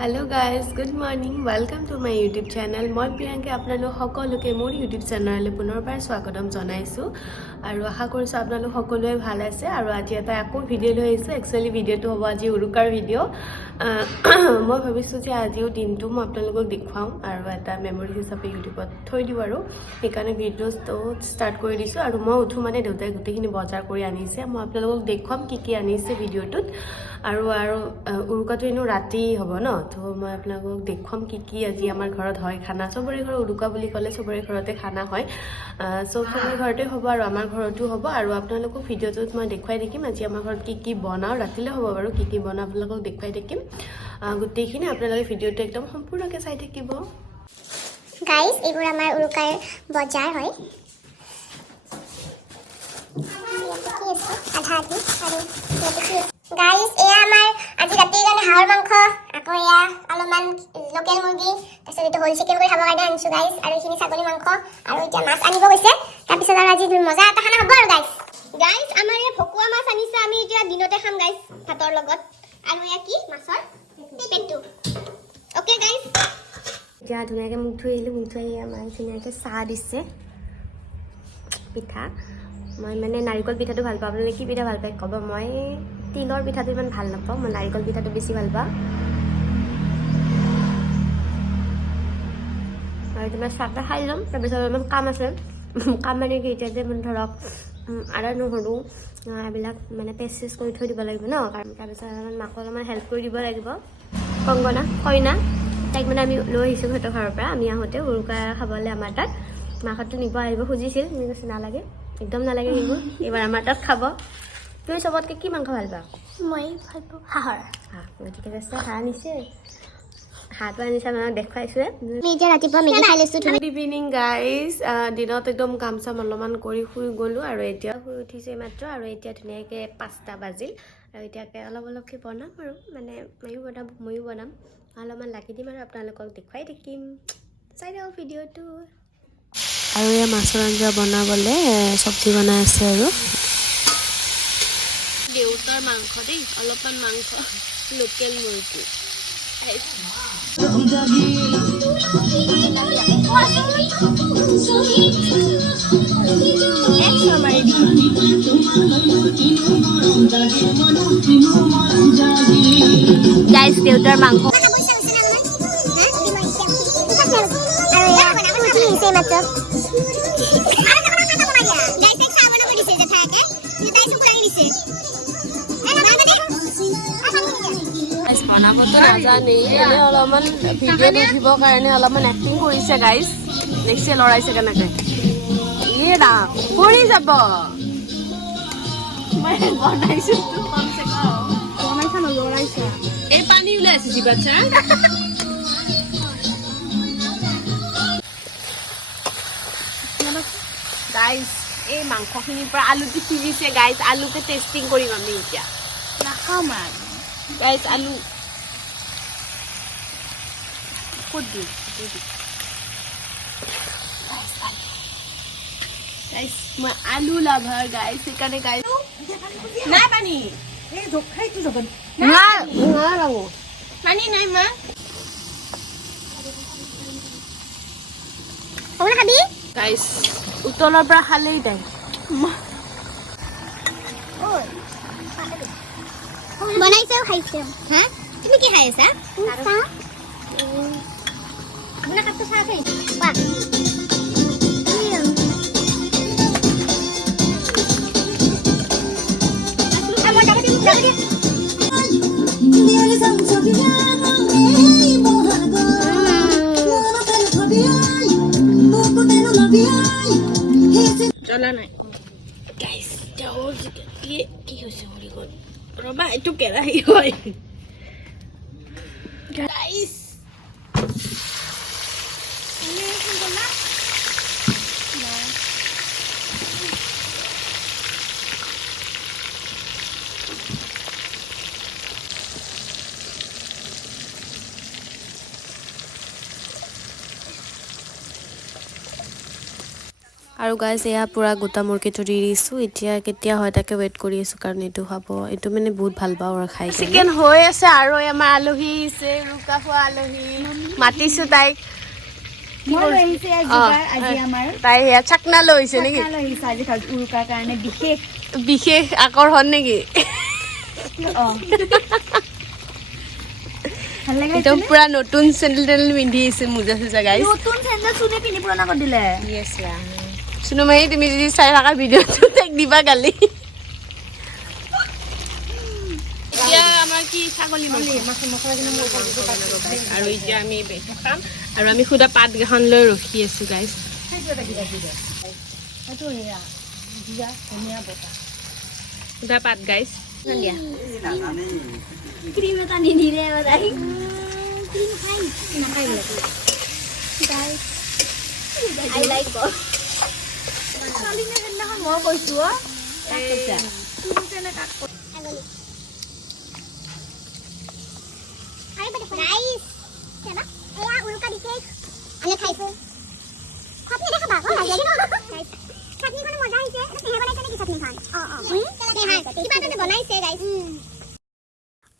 Hello guys good morning welcome to my YouTube channel मैं प्रियांका आपलोक सकलोके मोर यूट्यूब चेनेल पुनर्बार स्वागतम जनाइছোঁ और आशा करिছোঁ आपलोक सकलोৱে ভাল আছে और आज এটা আকৌ ভিডিঅ' লৈ আহিছোঁ एक्चुअली ভিডিঅ'টো হ'ব আজি উৰুকাৰ ভিডিঅ' মই ভাবিছোঁ যে আজিও দিনটো মই আপোনালোকক দেখুৱাম আৰু এটা মেমৰি হিচাপে ইউটিউবত থৈ দিওঁ আৰু সেইকাৰণে ভিডিঅ'টো ষ্টাৰ্ট কৰি দিছোঁ আৰু মই উঠো মানে দেউতাই গোটেইখিনি বজাৰ কৰি আনিছে মই আপোনালোকক দেখুৱাম কি আনিছে ভিডিঅ'টোত আৰু উৰুকাটো এনেও ৰাতি হ'ব ন তো মই আপোনালোকক দেখুৱাম কি আজি আমাৰ ঘৰত হয় খানা সবৰে ঘৰত উৰুকা বুলি ক'লে সবৰে ঘৰতে খানা হয় সবৰে ঘৰতে হ'ব আৰু আমাৰ ঘৰতো হ'ব আৰু আপোনালোকক ভিডিঅ'টোত মই দেখুৱাই দেখিম আজি আমাৰ ঘৰত কি বনাও ৰাতিলে হ'ব বাৰু কি বনাও আপোনালোকক দেখুৱাই দেখিম গোটেইখিনি আপোনালোকে ভিডিঅ'টো একদম সম্পূৰ্ণকৈ চাই থাকিব গাইস এইবোৰ আমাৰ উৰুকাৰ বজাৰ হয় গাইস এয়া আমাৰ আজি ৰাতিৰ কাৰণে হাঁহৰ মাংস আকৌ এয়া অলপমান লোকেল মুৰ্গী তাৰপিছত এইটো হোল চিকেন কৰি খাবৰ কাৰণে আনিছোঁ গাইস আৰু এইখিনি ছাগলী মাংস আৰু এতিয়া মাছ আনিব গৈছে তাৰপিছত আৰু আজি মজা এটা খানা হ'ব আৰু গাইস আমাৰ এই ভকুৱা মাছ আনিছে আমি এতিয়া দিনতে খাম গাইস ভাতৰ লগত আৰু এয়া কি মাছৰ পেটটো ওকে গাইস এতিয়া ধুনীয়াকৈ মুখ ধুই আহিলোঁ মুখ ধুই আমাৰ ধুনীয়াকৈ চাহ দিছে পিঠা মই মানে নাৰিকল পিঠাটো ভাল পাওঁ আপোনালোকে কি পিঠা ভাল পায় ক'ব মই তিলৰ পিঠাটো ইমান ভাল নাপাওঁ মই নাৰিকল পিঠাটো বেছি ভাল পাওঁ আৰু তোমাৰ চাহটা খাই ল'ম তাৰপিছত অলপমান কাম আছে কাম মানে কি এতিয়া যে মানে ধৰক আদা নহৰু এইবিলাক মানে পেষ্ট কৰি থৈ দিব লাগিব ন কাৰণ তাৰপিছত মাকক অলপমান হেল্প কৰি দিব লাগিব কংগনা কইনা তাইক মানে আমি লৈ আহিছোঁ সিহঁতৰ ঘৰৰ পৰা আমি আহোঁতে উৰুকা খাবলৈ আমাৰ তাত মাকতো নিব আহিব খুজিছিল আমি কৈছে নালাগে একদম নালাগে নিব এইবাৰ আমাৰ তাত খাব তুমি চবতকৈ কি মাংস ভাল পাওঁ মই ভাল পাওঁ হাঁহৰ গতিকে আছে হাঁহ আনিছে হাঁহটো আনিছে আমাক দেখুৱাইছোঁ আমি এতিয়া ৰাতিপুৱা মেগী খাই লৈছোঁ গুড ইভিনিং গাইজ দিনত একদম কাম চাম অলপমান কৰি শুই গ'লোঁ আৰু এতিয়া শুই উঠিছে মাত্ৰ আৰু এতিয়া ধুনীয়াকৈ 5টা বাজিল আৰু এতিয়াকৈ অলপকৈ বনাম আৰু মানে ময়ো বনাম অলপমান লাগি দিম আৰু আপোনালোকক দেখুৱাই থাকিম চাই দিয়ক ভিডিঅ'টো আৰু এয়া মাছৰ আঞ্জা বনাবলৈ চব্জি বনাই আছে আৰু দেউতাৰ মাংস দেই অলপমান মাংস লোকেল মুৰ্গী গাইছ দেউতাৰ মাংস বনাবতো নাজানেই এনে অলপমান ভিডিঅ'ত উঠিবৰ কাৰণে অলপমান এক্টিং কৰিছে গাইজ দেখিছে লৰাইছে কেনেকৈ ইয়ে না পৰি যাব মই বনাইছোঁ কমছে কম বনাইছা নলৰাইছা এই পানী ওলাই আছে জি বাচ্চা গাইজ এই মাংসখিনিৰ পৰা আলুটো সিজিছে গাইজ আলুকে টেষ্টিং কৰিম আমি এতিয়া নাখাওঁ মান গাইজ আলু ক'ত দিম গাইজ মই আলু লাভাৰ গাইজ সেইকাৰণে গাইজ নাই পানী পানী নাই মা গাইজ উতলৰ পৰা খালেই তাই বনাইছে খাইছে হা তুমি কি খাই আছা আপোনাৰ কাপটো চাহ খাই কোৱা জ্বলা নাই গাইজ চাউল কি হৈছে বুলি গ'ল ৰবা এইটো কেৰাহী হয় গাইজ আৰু গাইজ এয়া পুৰা গোটা মুৰ্গীটো দি দিছোঁ এতিয়া কেতিয়া হয় তাকে ৱেইট কৰি আছোঁ কাৰণ এইটো খাব এইটো মানে বহুত ভাল পাওঁ আৰু খাই চিকেন হৈ আছে আৰু আমাৰ আলহী আহিছে ৰুকা খোৱা আলহী মাতিছোঁ তাইক তাই সেয়া চাকনা লৈ আহিছে নেকি বিশেষ আকৰ্ষণ নেকি একদম পুৰা নতুন চেণ্ডেল টেণ্ডেল পিন্ধি আহিছে মোজা চোজা গাইজ চুনু মাহী তুমি যদি চাই থাকা ভিডিঅ'টো তাইক দিবা গালি এতিয়া আমাৰ কি ছাগলী আৰু এতিয়া আমি খাম আৰু আমি সুদা পাত কেইখন লৈ ৰখি আছো গাইজ সুদা পাত গাইজ ক্ৰীম এটা নিদিলে ক্ৰীম খাই নাখাই I like it. মই কৈছো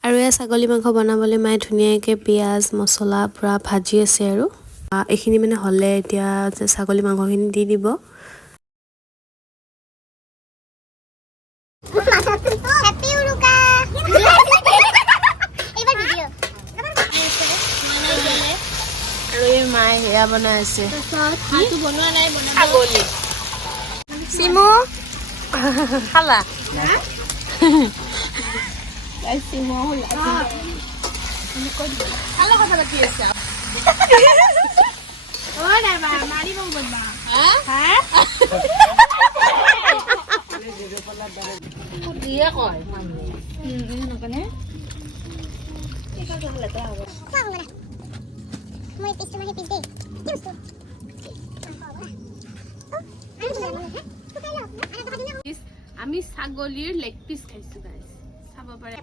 আৰু এয়া ছাগলী মাংস বনাবলৈ মায়ে ধুনীয়াকৈ পিঁয়াজ মছলা পূৰা ভাজি আছে আৰু এইখিনি মানে হ'লে এতিয়া ছাগলী মাংসখিনি দি দিব আৰু এই মায়ে সেয়া বনাই আছে ছাগলী চিমু খালা কথা পাতি আছে আমি ছাগলীৰ লেগ পিচ খাইছো গাইজ চাব পাৰে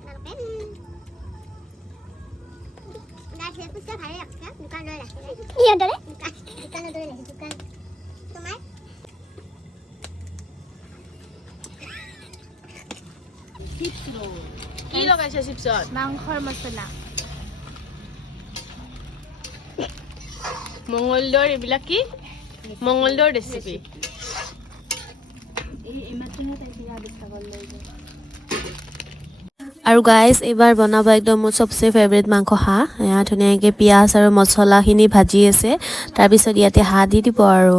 কি লগাইছে চিপছত মাংসৰ মছলা মঙ্গলদৈৰ এইবিলাক কি মঙ্গলদৈৰ ৰেচিপি আৰু গাইজ এইবাৰ বনাব একদম মোৰ চবচে ফেভৰেট মাংস হাঁহ এয়া ধুনীয়াকৈ পিঁয়াজ আৰু মছলাখিনি ভাজি আছে তাৰপিছত ইয়াতে হাঁহ দি দিব আৰু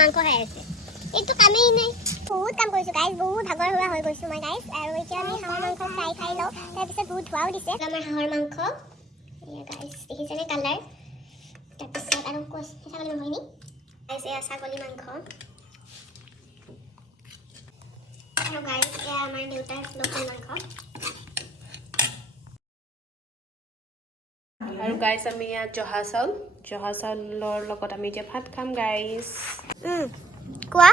মাংস খাই আছে এইটো কামেই নাই বহুত কাম কৰিছো গাইজ বহুত ভাগৰ হোৱা হৈ গৈছো মই গাইজ আৰু এতিয়া আমি হাঁহৰ মাংস ফ্ৰাই খাই লওঁ তাৰপিছত বহুত ধোৱাও দিছে আমাৰ হাঁহৰ মাংস এয়া গাইজ দেখিছেনে কালাৰ তাৰপিছত আৰু ছাগলী মাংসখিনি গাইজ এয়া ছাগলী মাংস আৰু গাইজ এয়া আমাৰ দেউতাৰ লোকেল মাংস আৰু গাইজ আমি ইয়াত জহা চাউলৰ লগত আমি এতিয়া ভাত খাম গাইজ কোৱা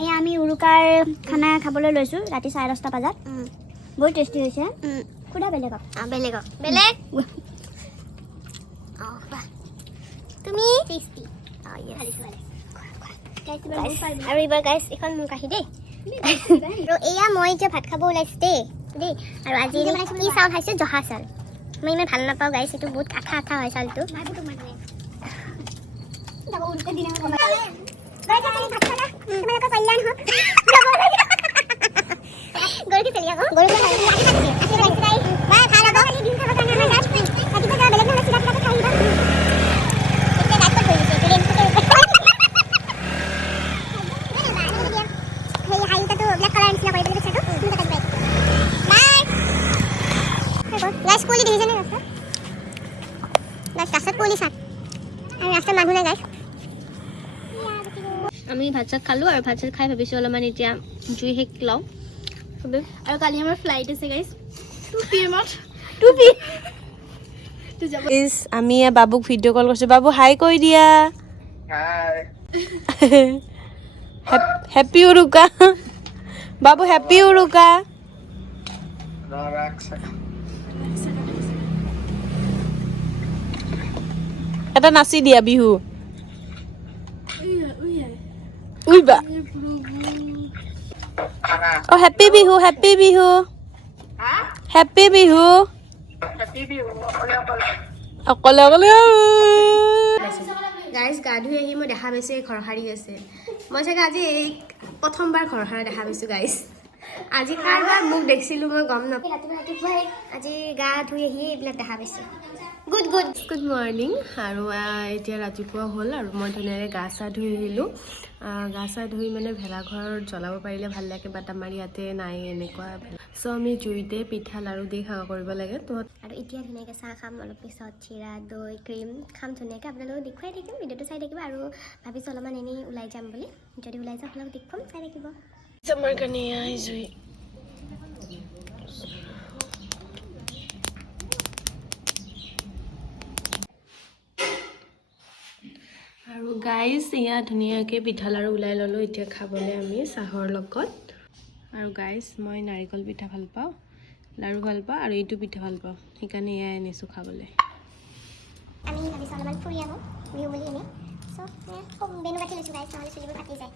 এয়া আমি উৰুকাৰ খানা খাবলৈ লৈছোঁ ৰাতি 10:30 বজাত বহুত টেষ্টি হৈছে সুধা বেলেগক তুমি আৰু এইবাৰ গাইজ এখন মোক আহি দেই আৰু এয়া মই এতিয়া ভাত খাব ওলাইছোঁ দেই আৰু আজি কি চাউল খাইছোঁ জহা চাউল মই ইমান ভাল নাপাওঁ গাইজ এইটো বহুত আঠা হয় চাউলটো আমি ভাত চাত খালোঁ আৰু ভাত চাত খাই ভাবিছোঁ অলপমান এতিয়া জুই শেক লওঁ আৰু কালি আমাৰ ফ্লাইট আছে গাইজ 2 PM আমি বাবুক ভিডিঅ' কল কৰিছোঁ বাবু হাই কৈ দিয়া হেপী উৰুকা বাবু হেপী উৰুকা এটা নাচি দিয়া বিহু উইবা a happy Bihu happy Bihu happy Bihu অকলে অকলে গাইজ গা ধুই আহি মই দেখা পাইছোঁ এই ঘৰ সাৰি আছে মই চাগে আজি এই প্ৰথমবাৰ ঘৰ সাৰা দেখা পাইছোঁ গাইজ আজি কাৰবাৰ মোক দেখিছিলোঁ মই গম নাপাওঁ ৰাতিপুৱাই আজি গা ধুই আহি এইবিলাক দেখা পাইছোঁ গুড মৰ্ণিং আৰু এতিয়া ৰাতিপুৱা হ'ল আৰু মই ধুনীয়াকৈ গা চা ধুই আহিলোঁ গা চা ধুই মানে ভেলাঘৰত জ্বলাব পাৰিলে ভাল লাগে বাট আমাৰ ইয়াতে নাই এনেকুৱা চ' আমি জুইতে পিঠা লাড়ু দি সেৱা কৰিব লাগে তো আৰু এতিয়া ধুনীয়াকৈ চাহ খাম অলপ পিছত চিৰা দৈ ক্ৰীম খাম ধুনীয়াকৈ আপোনালোকক দেখুৱাই থাকিম ভিডিঅ'টো চাই থাকিব আৰু ভাবিছোঁ অলপমান এনেই ওলাই যাম বুলি যদি ওলাই যাওঁ আপোনালোকক দেখুৱাম চাই থাকিব আমাৰ কাৰণে জুই আৰু গাইজ ইয়াত ধুনীয়াকৈ পিঠা লাড়ু ওলাই ল'লোঁ এতিয়া খাবলৈ আমি চাহৰ লগত আৰু গাইজ মই নাৰিকল পিঠা ভাল পাওঁ লাড়ু ভাল পাওঁ আৰু এইটো পিঠা ভাল পাওঁ সেইকাৰণে এয়াই আনিছোঁ খাবলৈ আমি ভাবিছোঁ অলপমান ফুৰি আহোঁ বিহু বুলি এনেই চ' বেনু কাটি লৈছোঁ গাইছ নহ'লে চুলিবোৰ কাটি যায়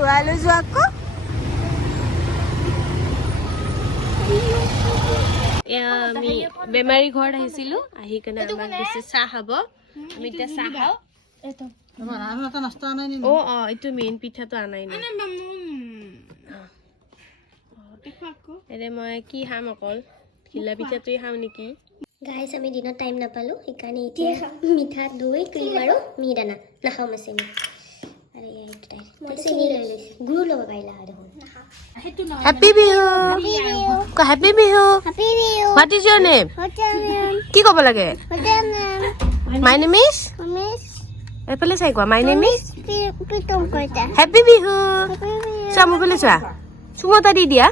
উৰাই লৈ যোৱা আকৌ আমি বেমাৰী ঘৰত আহিছিলোঁ আহি কেনে আমাক দিছে চাহ খাব আমি এতিয়া চাহ খাওঁ এইটো মেইন পিঠাটো আনাই নাই এনে মই কি খাম অকল ঘিলা পিঠাটোৱে খাওঁ নেকি গাইছ আমি দিনত টাইম নাপালোঁ সেইকাৰণে এতিয়া মিঠা দৈ ক্ৰীম আৰু মিহিদানা নাখাওঁ মই চেনি আৰু মই চেনি লৈ লৈছোঁ গুড় ল'ব পাৰিলা হয় দেখোন happy Bihu happy Bihu what is your name কি ক'ব লাগে মাই নেম ইজ এইফালে চাই কোৱা my name is happy Bihu চোৱা মোৰ ফালে চোৱা চুমতা দি দিয়া